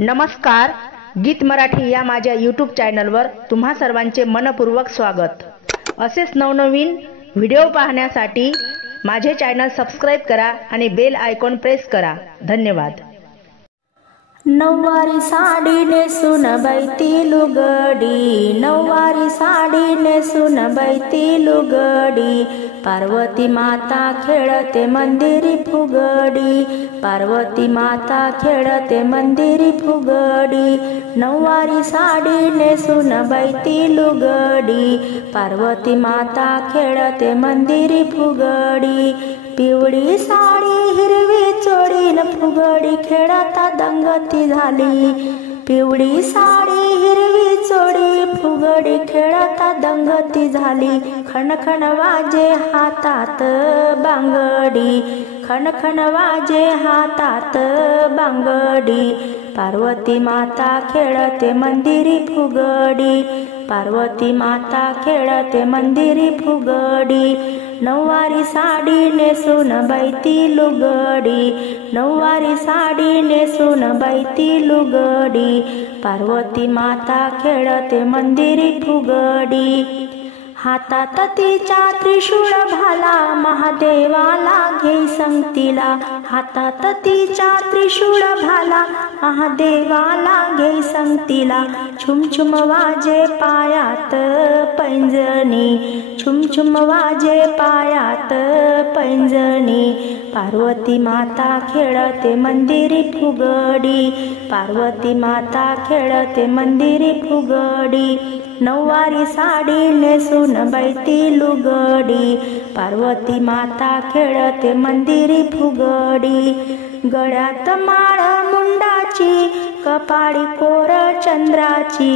नमस्कार, गीत मराठी या माझ्या यूट्यूब चॅनलवर तुम्हा सर्वांचे मनपूर्वक स्वागत। असेच नवनवीन व्हिडिओ पाहण्यासाठी माझे चॅनल सबस्क्राइब करा आणि बेल आयकॉन प्रेस करा। धन्यवाद। नऊवारी साडी नेसून बैती लुगडी, नऊवारी साडी नेसून बैती लुगडी, पार्वती माता खेळते मंदिरी फुगडी, पार्वती माता खेळते मंदिरी फुगडी, नऊवारी साडी नेसून बैती लुगडी, पार्वती माता खेळते मंदिरी फुगडी, पिवळी साडी हिरवी चोळी न फुगडी खेळता दंगती झाली, पिवळी साडी हिरवी चोळी फुगडी खेळता दंगती झाली, खणखण वाजे हातात बांगडी, खणखण वाजे हातात बांगडी, पार्वती माता खेळते मंदिरी फुगडी, पार्वती माता खेळते मंदिरी फुगडी, नऊवारी साडी नेसून बैती लुगडी, नऊवारी साडी नेसून बैती लुगडी, पार्वती माता खेळते मंदिरी फुगडी, हातात तिच्या त्रिशूळ भाला महादेवाला घेई संगतीला, हातात तिच्या त्रिशूळ भाला महादेवाला घेई संगतीला, छुमछुम वाजे पायात पैंजणी, छुमछुम वाजे पायात पैंजणी, पार्वती माता खेळते मंदिरी फुगडी, पार्वती माता खेळते मंदिरी फुगडी, नऊवारी साडी नेसून बैती लुगडी, पार्वती माता खेळते मंदिरी फुगडी, गळ्यात माळ मुंडाची कपाळी कोर चंद्राची,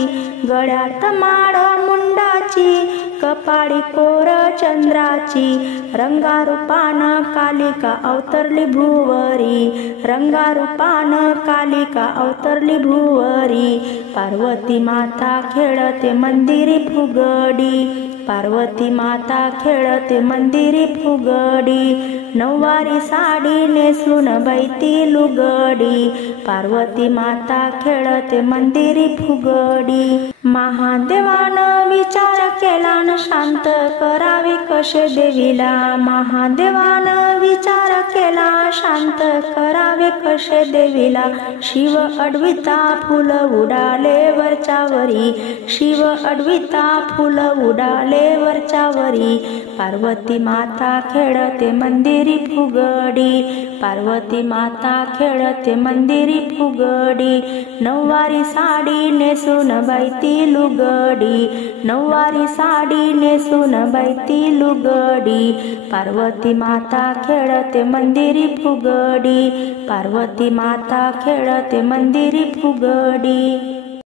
गळ्यात माळ मुंडाची कपाळी कोर चंद्राची, रंगारूपान कालिका अवतरली भुवरी, रंगारूपान कालिका अवतरली भुवरी, पार्वती माता खेळते मंदिरी फुगडी, पार्वती माता खेळते मंदिरी फुगडी, नऊवारी साडी नेसून बैती लुगडी, पार्वती माता खेळते मंदिरी फुगडी, महादेवानं विचार केला न शांत करावे कसे देवीला, महादेवानं विचार केला शांत करावे कसे देवीला, शिव अडविता फुल उडाले वरच्यावरी, शिव अडविता फुल उडाले वरच्यावरी, पार्वती माता खेळते मंदिरी फुगडी, पार्वती माता खेळते मंदिरी फुगडी, नऊवारी साडी नेसून बैती लुगडी, नऊवारी साडी नेसून बैती लुगडी, पार्वती माता खेळते मंदिरी फुगडी, पार्वती माता खेळते मंदिरी फुगडी।